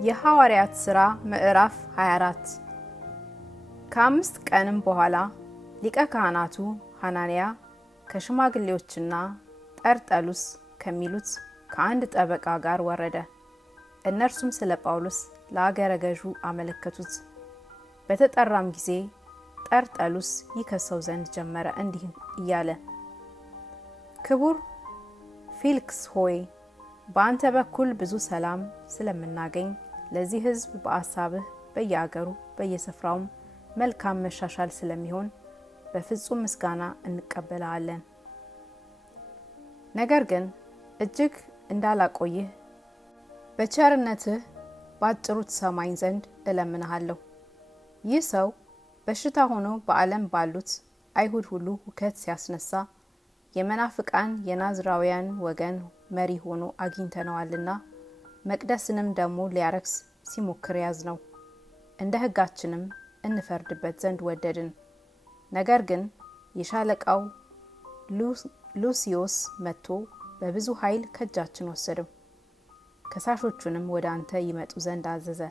የሐዋርያት ሥራ ምዕራፍ 24 ከ5 ቀንም በኋላ ሊቀ ካህናቱ ሐናንያ ከሽማግሌዎችና ጠርጠሉስ ከሚሉት ከአንድ ጠበቃ ጋር ወረደ። እነርሱም ስለ ጳውሎስ ለአገረ ገዡ አመለከቱት። በተጠራም ጊዜ ጠርጠሉስ ይከሰው ዘንድ ጀመረ እንዲህ እያለ፣ ክቡር ፊልክስ ሆይ፣ በአንተ በኩል ብዙ ሰላም ስለምናገኝ ለዚህ ሕዝብ በአሳብህ በየአገሩ በየስፍራውም መልካም መሻሻል ስለሚሆን በፍጹም ምስጋና እንቀበላለን። ነገር ግን እጅግ እንዳላቆይህ በቸርነትህ ባጭሩ ትሰማኝ ዘንድ እለምንሃለሁ። ይህ ሰው በሽታ ሆኖ በዓለም ባሉት አይሁድ ሁሉ ሁከት ሲያስነሳ የመናፍቃን የናዝራውያን ወገን መሪ ሆኖ አግኝተነዋልና መቅደስንም ደግሞ ሊያረክስ ሲሞክር ያዝነው። እንደ ሕጋችንም እንፈርድበት ዘንድ ወደድን። ነገር ግን የሻለቃው ሉሲዮስ መጥቶ በብዙ ኃይል ከእጃችን ወሰደው። ከሳሾቹንም ወደ አንተ ይመጡ ዘንድ አዘዘ።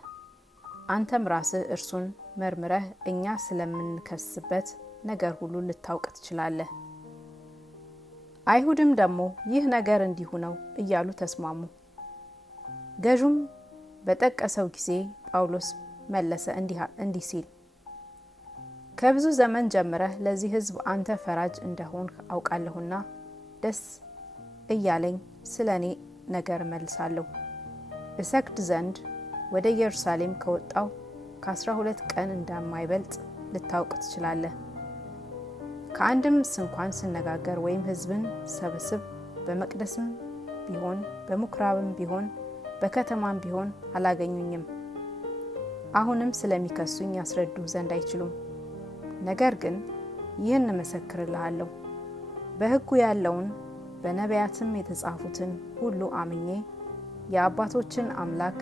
አንተም ራስህ እርሱን መርምረህ እኛ ስለምንከስበት ነገር ሁሉ ልታውቅ ትችላለህ። አይሁድም ደግሞ ይህ ነገር እንዲሁ ነው እያሉ ተስማሙ። ገዡም በጠቀሰው ጊዜ ጳውሎስ መለሰ እንዲህ ሲል፣ ከብዙ ዘመን ጀምረህ ለዚህ ሕዝብ አንተ ፈራጅ እንደሆንህ አውቃለሁና ደስ እያለኝ ስለ እኔ ነገር መልሳለሁ። እሰግድ ዘንድ ወደ ኢየሩሳሌም ከወጣው ከ12 ቀን እንደማይበልጥ ልታውቅ ትችላለህ። ከአንድም ስንኳን ስነጋገር ወይም ሕዝብን ሰብስብ በመቅደስም ቢሆን በምኩራብም ቢሆን በከተማም ቢሆን አላገኙኝም። አሁንም ስለሚከሱኝ ያስረዱ ዘንድ አይችሉም። ነገር ግን ይህን እመሰክርልሃለሁ፣ በሕጉ ያለውን በነቢያትም የተጻፉትን ሁሉ አምኜ የአባቶችን አምላክ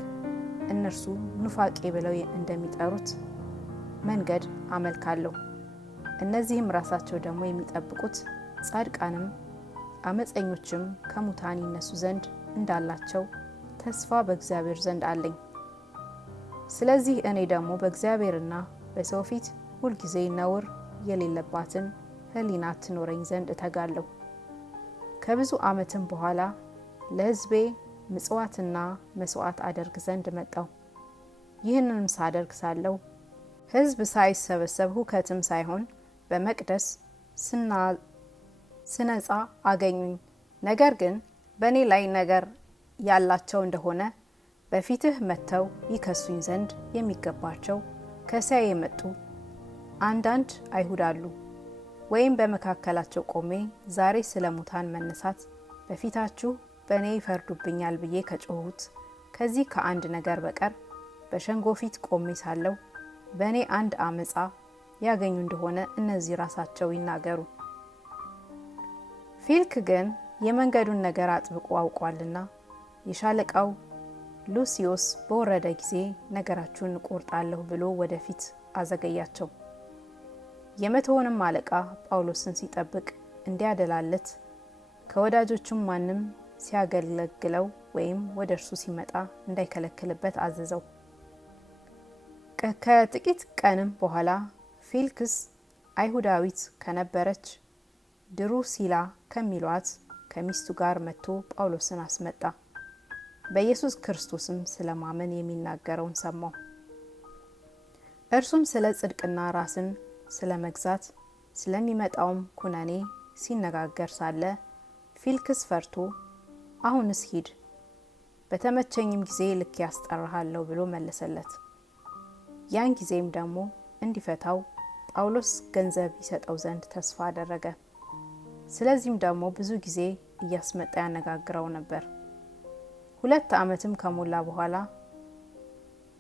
እነርሱ ኑፋቄ ብለው እንደሚጠሩት መንገድ አመልካለሁ። እነዚህም ራሳቸው ደግሞ የሚጠብቁት ጻድቃንም አመፀኞችም ከሙታን ይነሱ ዘንድ እንዳላቸው ተስፋ በእግዚአብሔር ዘንድ አለኝ። ስለዚህ እኔ ደግሞ በእግዚአብሔርና በሰው ፊት ሁልጊዜ ነውር የሌለባትን ሕሊና ትኖረኝ ዘንድ እተጋለሁ። ከብዙ ዓመትም በኋላ ለሕዝቤ ምጽዋትና መስዋዕት አደርግ ዘንድ መጣሁ። ይህንንም ሳደርግ ሳለሁ ሕዝብ ሳይሰበሰብ ሁከትም ሳይሆን በመቅደስ ስነጻ አገኙኝ። ነገር ግን በእኔ ላይ ነገር ያላቸው እንደሆነ በፊትህ መጥተው ይከሱኝ ዘንድ የሚገባቸው ከእስያ የመጡ አንዳንድ አይሁድ አሉ። ወይም በመካከላቸው ቆሜ ዛሬ ስለ ሙታን መነሳት በፊታችሁ በእኔ ይፈርዱብኛል ብዬ ከጮሁት ከዚህ ከአንድ ነገር በቀር በሸንጎ ፊት ቆሜ ሳለሁ በእኔ አንድ አመፃ ያገኙ እንደሆነ እነዚህ ራሳቸው ይናገሩ። ፊልክ ግን የመንገዱን ነገር አጥብቆ አውቋልና የሻለቃው ሉሲዮስ በወረደ ጊዜ ነገራችሁን እቆርጣለሁ ብሎ ወደፊት አዘገያቸው። የመቶውንም አለቃ ጳውሎስን ሲጠብቅ እንዲያደላለት ከወዳጆቹም ማንም ሲያገለግለው ወይም ወደ እርሱ ሲመጣ እንዳይከለክልበት አዘዘው። ከጥቂት ቀንም በኋላ ፊልክስ አይሁዳዊት ከነበረች ድሩሲላ ከሚሏት ከሚስቱ ጋር መጥቶ ጳውሎስን አስመጣ። በኢየሱስ ክርስቶስም ስለማመን የሚናገረውን ሰማው። እርሱም ስለ ጽድቅና ራስን ስለ መግዛት ስለሚመጣውም ኩነኔ ሲነጋገር ሳለ ፊልክስ ፈርቶ አሁንስ ሂድ፣ በተመቸኝም ጊዜ ልክ ያስጠራሃለሁ ብሎ መለሰለት። ያን ጊዜም ደግሞ እንዲፈታው ጳውሎስ ገንዘብ ይሰጠው ዘንድ ተስፋ አደረገ። ስለዚህም ደግሞ ብዙ ጊዜ እያስመጣ ያነጋግረው ነበር። 2 ዓመትም ከሞላ በኋላ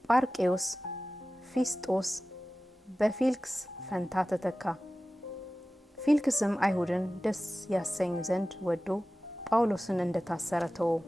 ጳርቄዎስ ፊስጦስ በፊልክስ ፈንታ ተተካ። ፊልክስም አይሁድን ደስ ያሰኝ ዘንድ ወዶ ጳውሎስን እንደታሰረ ተወው።